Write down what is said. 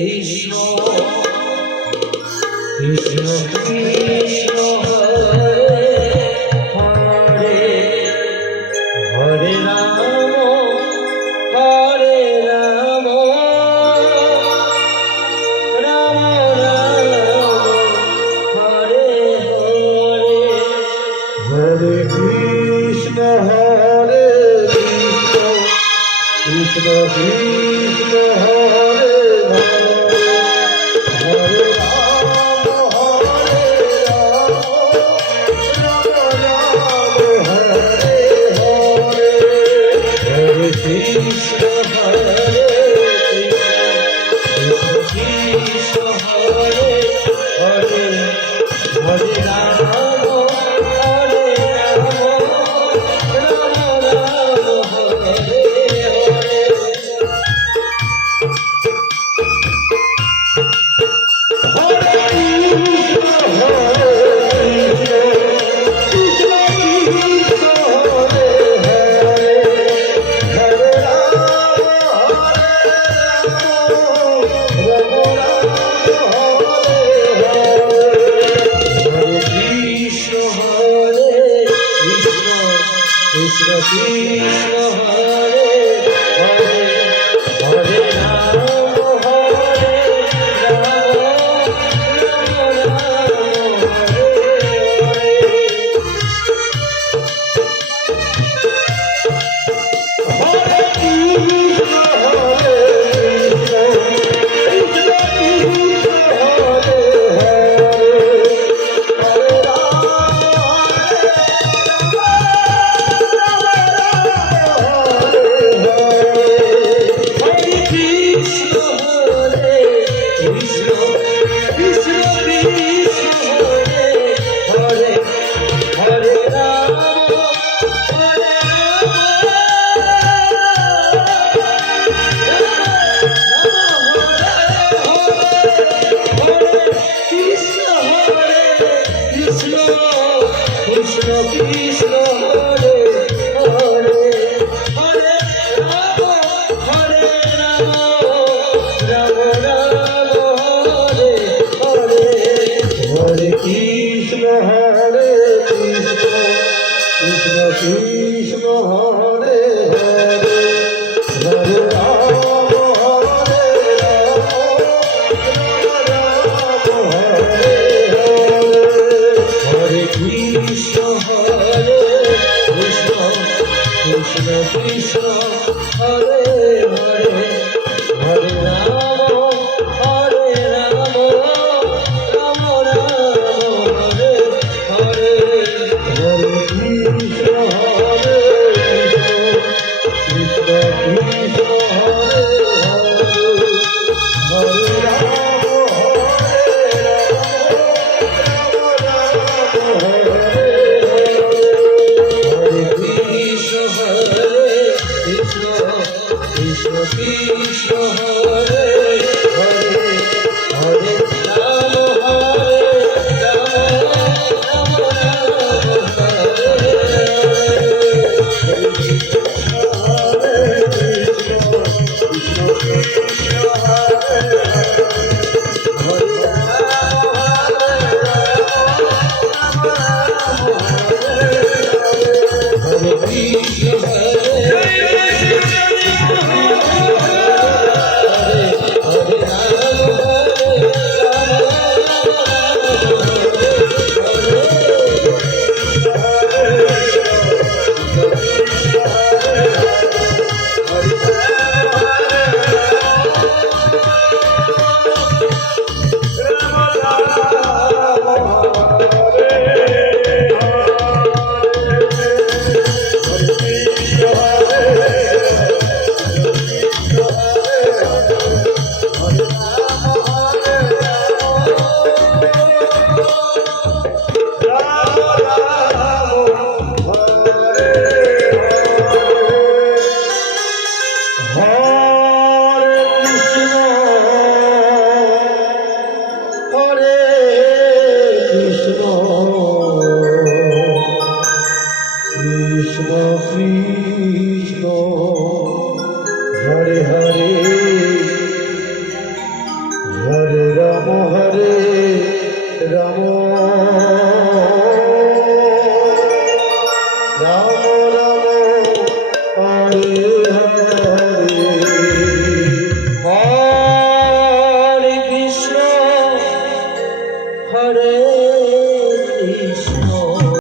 Krishna Krishna Krishna Hare Hare Hare Ram Ram Hare Hare Hare Krishna Krishna Krishna Hare Hare Krishna Hare Krishna Krishna Hare Hare Hare Rama Hare Rama Rama Rama Hare Hare Krishna Krishna Hare Hare Hare Rama Hare Rama Rama Rama Krishna Krishna Hare Hare Hare Rama Hare Rama Rama Rama Hare Hare Hare Krishna Hare Krishna Krishna Krishna Hare Hare Hare Rama Hare Rama Rama Hare Hare Krishna Hare Krishna Krishna Krishna Hare Hare Hare Rama Hare Rama Rama Rama Hare Hare Hare Krishna Hare Krishna Krishna Krishna Hare Hare Hare Rama Krishna Krishna Hare Hare Hare Rama Hare Rama Rama Rama Hare Hare Krishna Hare Krishna Krishna Krishna Hare Hare Hare Krishna Ram